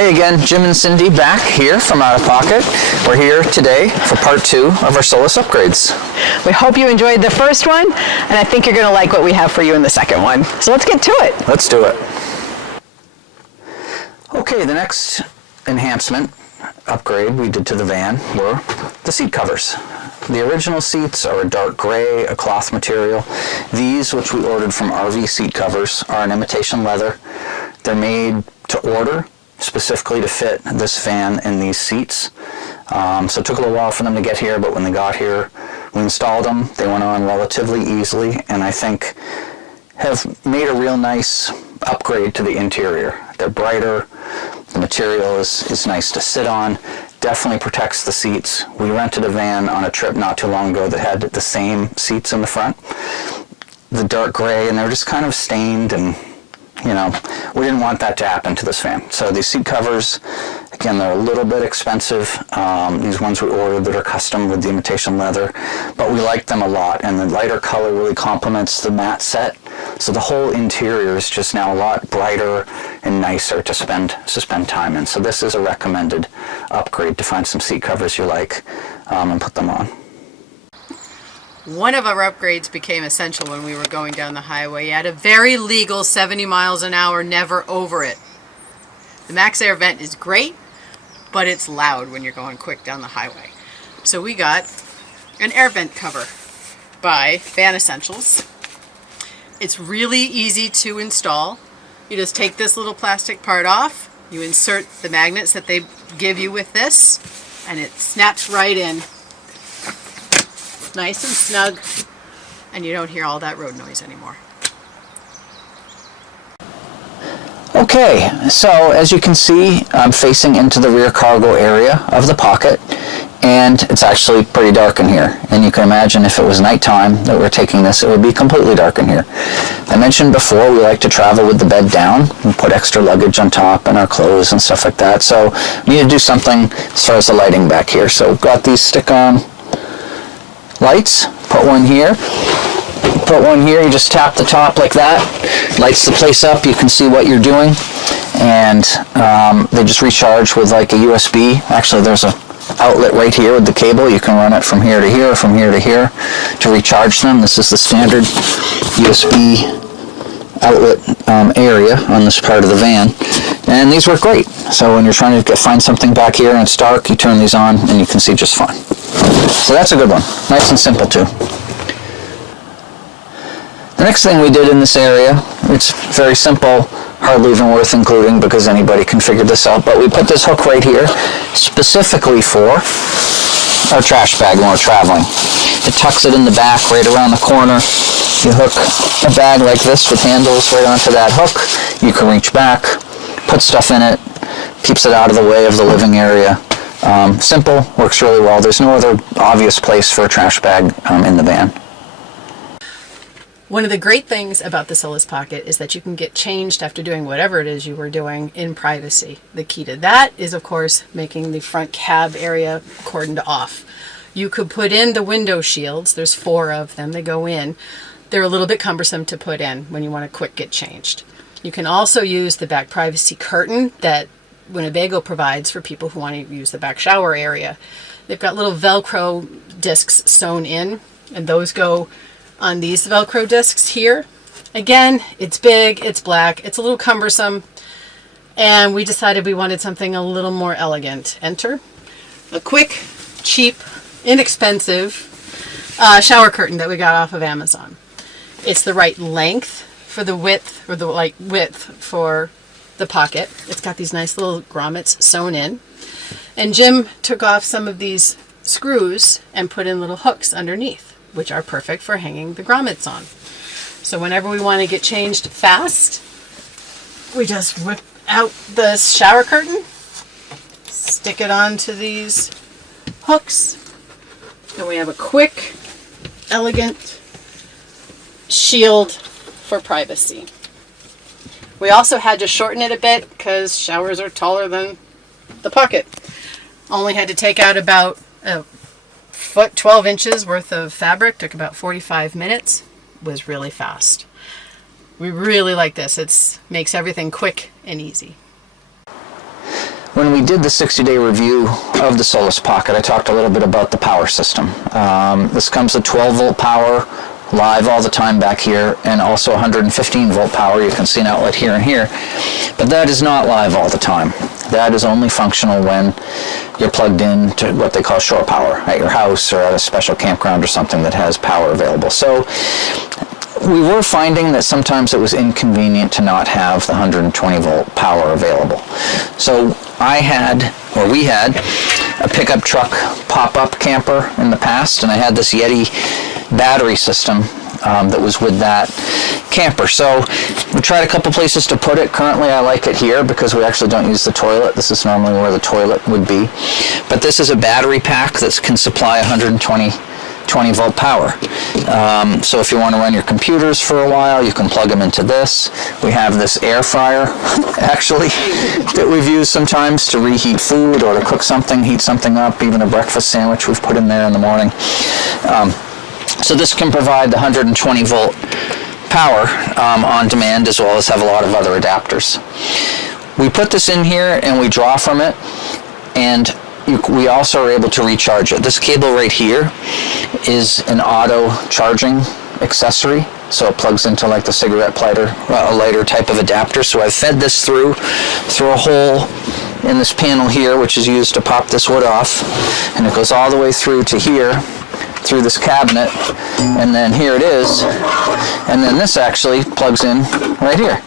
Hey again, Jim and Cindy back here from OUTAPocket. We're here today for part 2 of our Solis upgrades. We hope you enjoyed the first one, and I think you're going to like what we have for you in the second one. So let's get to it. Let's do it. Okay, the next enhancement upgrade we did to the van were the seat covers. The original seats are a dark gray, a cloth material. These, which we ordered from RV Seat Covers, are an imitation leather. They're made to order, specifically to fit this van and these seats. So it took a little while for them to get here, but when they got here, we installed them. They went on relatively easily, and I think have made a real nice upgrade to the interior. They're brighter, the material is nice to sit on, definitely protects the seats. We rented a van on a trip not too long ago that had the same seats in the front, the dark gray, and they're just kind of stained, and you know, we didn't want that to happen to this van. So these seat covers, again, they're a little bit expensive. These ones we ordered that are custom with the imitation leather, but we like them a lot, and the lighter color really complements the matte set. So the whole interior is just now a lot brighter and nicer to spend time in. So this is a recommended upgrade to find some seat covers you like and put them on. One of our upgrades became essential when we were going down the highway at a very legal 70 miles an hour, never over it. The Max Air vent is great, but it's loud when you're going quick down the highway. So we got an air vent cover by Van Essentials. It's really easy to install. You just take this little plastic part off, you insert the magnets that they give you with this, and it snaps right in. Nice and snug, and you don't hear all that road noise anymore. Okay, so as you can see, I'm facing into the rear cargo area of the Pocket, and it's actually pretty dark in here. And you can imagine if it was nighttime that we're taking this, it would be completely dark in here. I mentioned before we like to travel with the bed down and put extra luggage on top and our clothes and stuff like that. So we need to do something as far as the lighting back here. So we've got these stick-on lights. Put one here. Put one here. You just tap the top like that. Lights the place up. You can see what you're doing. And they just recharge with like a USB. Actually, there's a outlet right here with the cable. You can run it from here to here, from here to here to recharge them. This is the standard USB outlet area on this part of the van. And these work great. So when you're trying to find something back here and it's dark, you turn these on and you can see just fine. So that's a good one. Nice and simple too. The next thing we did in this area, it's very simple, hardly even worth including because anybody can figure this out, but we put this hook right here specifically for our trash bag when we're traveling. It tucks it in the back right around the corner. You hook a bag like this with handles right onto that hook. You can reach back, put stuff in it, keeps it out of the way of the living area. Simple, works really well. There's no other obvious place for a trash bag in the van. One of the great things about the Solis Pocket is that you can get changed after doing whatever it is you were doing in privacy. The key to that is, of course, making the front cab area cordoned off. You could put in the window shields. There's 4 of them. They go in. They're a little bit cumbersome to put in when you want to quick get changed. You can also use the back privacy curtain that OUTAPocket provides for people who want to use the back shower area. They've got little Velcro discs sewn in, and those go on these Velcro discs here. Again, it's big, it's black, it's a little cumbersome, and we decided we wanted something a little more elegant. Enter a quick, cheap, inexpensive shower curtain that we got off of Amazon. It's the right length for the width, or the like width for the Pocket. It's got these nice little grommets sewn in, and Jim took off some of these screws and put in little hooks underneath, which are perfect for hanging the grommets on. So whenever we want to get changed fast, we just whip out the shower curtain, stick it onto these hooks, and we have a quick, elegant shield for privacy. We also had to shorten it a bit because showers are taller than the Pocket. Only had to take out about a foot, 12 inches worth of fabric. Took about 45 minutes. Was really fast. We really like this. It makes everything quick and easy. When we did the 60-day review of the Solis Pocket, I talked a little bit about the power system. This comes with 12-volt power, live all the time back here, and also 115-volt power. You can see an outlet here and here, but that is not live all the time. That is only functional when you're plugged in to what they call shore power at your house or at a special campground or something that has power available. So we were finding that sometimes it was inconvenient to not have the 120-volt power available. So we had a pickup truck pop-up camper in the past, and I had this Yeti battery system that was with that camper. So we tried a couple places to put it. Currently I like it here because we actually don't use the toilet. This is normally where the toilet would be. But this is a battery pack that can supply 20-volt power. So if you want to run your computers for a while, you can plug them into this. We have this air fryer, actually, that we've used sometimes to reheat food or to cook something, heat something up, even a breakfast sandwich we've put in there in the morning. So this can provide the 120-volt power on demand, as well as have a lot of other adapters. We put this in here and we draw from it, and we also are able to recharge it. This cable right here is an auto charging accessory, so it plugs into like the cigarette lighter type of adapter. So I've fed this through a hole in this panel here, which is used to pop this wood off, and it goes all the way through to here, through this cabinet, and then here it is, and then this actually plugs in right here.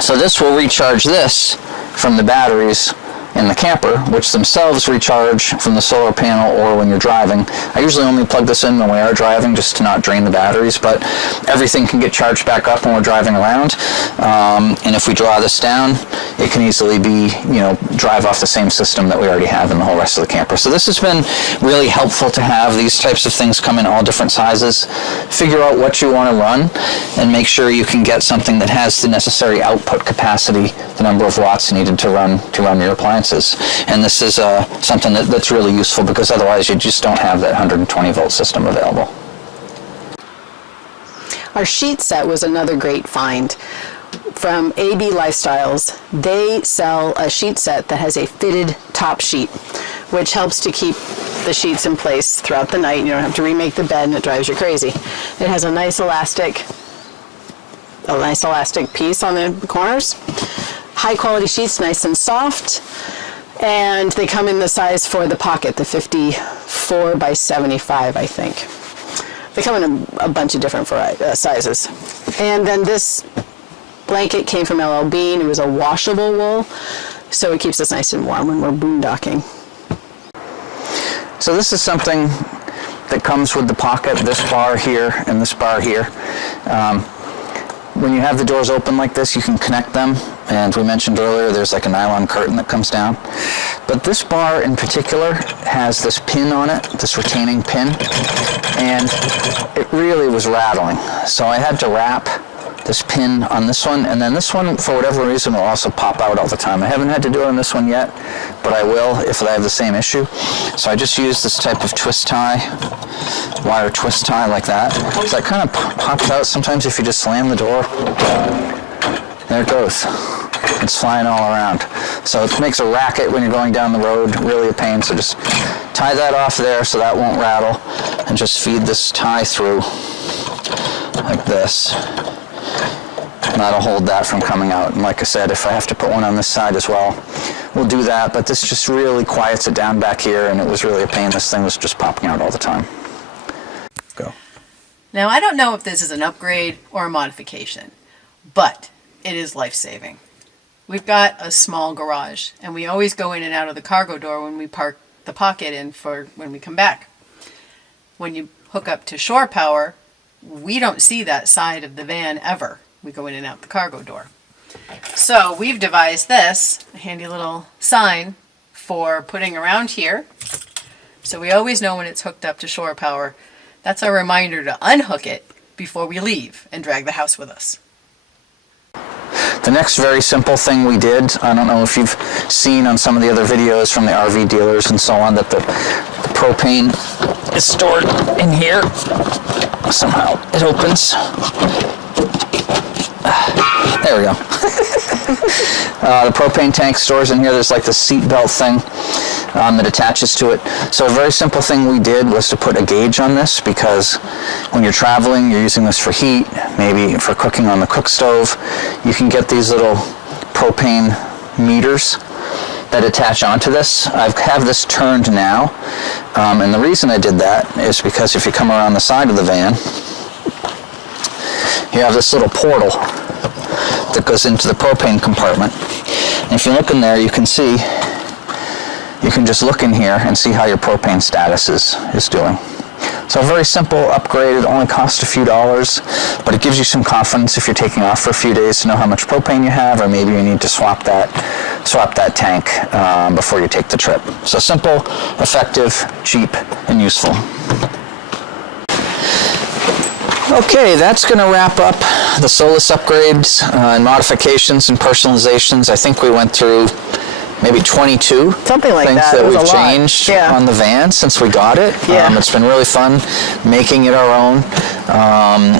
So this will recharge this from the batteries in the camper, which themselves recharge from the solar panel or when you're driving. I usually only plug this in when we are driving, just to not drain the batteries, but everything can get charged back up when we're driving around. And if we draw this down, it can easily be, drive off the same system that we already have in the whole rest of the camper. So this has been really helpful to have these types of things come in all different sizes. Figure out what you want to run and make sure you can get something that has the necessary output capacity, the number of watts needed to run your appliance. And this is something that's really useful, because otherwise you just don't have that 120-volt system available. Our sheet set was another great find from AB Lifestyles. They sell a sheet set that has a fitted top sheet, which helps to keep the sheets in place throughout the night. You don't have to remake the bed and it drives you crazy. It has a nice elastic piece on the corners. High quality sheets, nice and soft, and they come in the size for the pocket, the 54 by 75, I think. They come in a bunch of different sizes. And then this blanket came from LL Bean. It was a washable wool, so it keeps us nice and warm when we're boondocking. So this is something that comes with the pocket, this bar here and this bar here. When you have the doors open like this, you can connect them, and we mentioned earlier there's like a nylon curtain that comes down. But this bar in particular has this pin on it, this retaining pin, and it really was rattling. So I had to wrap this pin on this one, and then this one, for whatever reason, will also pop out all the time. I haven't had to do it on this one yet, but I will if I have the same issue. So I just use this type of twist tie, wire twist tie like that. So that kind of pops out sometimes if you just slam the door. There it goes. It's flying all around. So it makes a racket when you're going down the road, really a pain. So just tie that off there so that won't rattle, and just feed this tie through like this. And that'll hold that from coming out. And like I said, if I have to put one on this side as well, we'll do that. But this just really quiets it down back here, and it was really a pain. This thing was just popping out all the time. Go. Now, I don't know if this is an upgrade or a modification, but it is life-saving. We've got a small garage, and we always go in and out of the cargo door when we park the Pocket in for when we come back. When you hook up to shore power, we don't see that side of the van ever. We go in and out the cargo door. So we've devised this, a handy little sign for putting around here. So we always know when it's hooked up to shore power. That's our reminder to unhook it before we leave and drag the house with us. The next very simple thing we did, I don't know if you've seen on some of the other videos from the RV dealers and so on, that the propane is stored in here. Somehow it opens. There we go. The propane tank stores in here. There's like the seat belt thing that attaches to it. So a very simple thing we did was to put a gauge on this, because when you're traveling, you're using this for heat, maybe for cooking on the cook stove. You can get these little propane meters that attach onto this. I have this turned now, and the reason I did that is because if you come around the side of the van, you have this little portal that goes into the propane compartment. And if you look in there, you can see, you can just look in here and see how your propane status is doing. So a very simple upgrade. It only costs a few dollars, but it gives you some confidence if you're taking off for a few days to know how much propane you have, or maybe you need to swap that tank before you take the trip. So simple, effective, cheap, and useful. Okay, that's going to wrap up the Solis upgrades and modifications and personalizations. I think we went through maybe 22 Something like things that. that It was we've a lot. changed Yeah. on the van since we got it. Yeah. It's been really fun making it our own.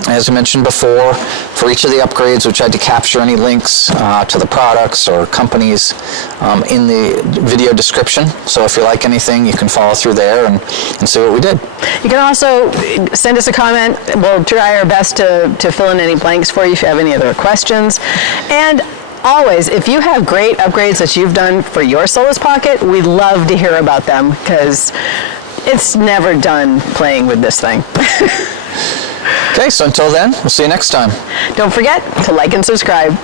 As I mentioned before, for each of the upgrades, we tried to capture any links to the products or companies in the video description. So if you like anything, you can follow through there and see what we did. You can also send us a comment. We'll try our best to fill in any blanks for you if you have any other questions. And always, if you have great upgrades that you've done for your Solis Pocket, we'd love to hear about them, because it's never done playing with this thing. Okay, so until then, we'll see you next time. Don't forget to like and subscribe.